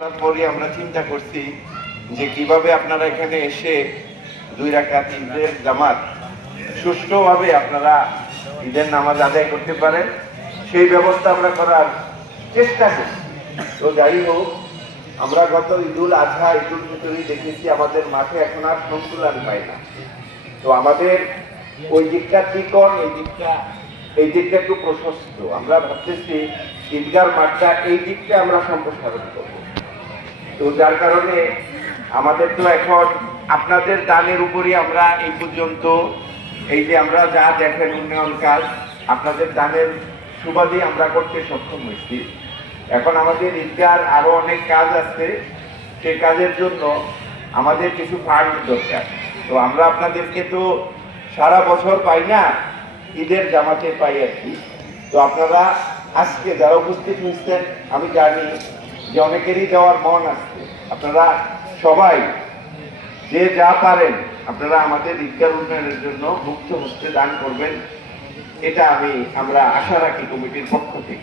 তারপরে আমরা চিন্তা করছি যে কীভাবে আপনারা এখানে এসে দুই রাকাত ঈদের জামাত সুষ্ঠুভাবে আপনারা ঈদের নামাজ আদায় করতে পারেন। সেই ব্যবস্থা আমরা করার চেষ্টা করছি। তো যাই হোক, আমরা গত ঈদুল আজহা, ঈদুল ফিতরি দেখেছি, আমাদের মাঠে এখন আর সন্তুলন পায় না। তো আমাদের ওই দিকটা চিকন এই দিকটা এই দিকটা একটু প্রশস্ত। আমরা ভাবতেছি ঈদগার মাঠটা এই দিকটা আমরা সম্প্রসারণ করব। তো যার কারণে আমাদের তো এখন আপনাদের দানের উপরই আমরা এই পর্যন্ত এই যে আমরা যা দেখেন উন্নয়ন কাজ, আপনাদের দানের সুবাদে আমরা করতে সক্ষম হয়েছি। এখন আমাদের ঈদগার আরও অনেক কাজ আছে, সে কাজের জন্য আমাদের কিছু ফান্ড দরকার। তো আমরা আপনাদেরকে তো সারা বছর পাই না, ঈদের জামাতে পাই আর কি। তো আপনারা আজকে যারা উপস্থিত হয়েছেন, আমি জানি যে অনেকেরই যাওয়ার মন আসছে আপনারা সবাই যে যা পারেন, আপনারা আমাদের ঈদগার উন্নয়নের জন্য মুক্ত হস্তে দান করবেন। এটা আমি, আমরা আশা রাখি কমিটির পক্ষ থেকে।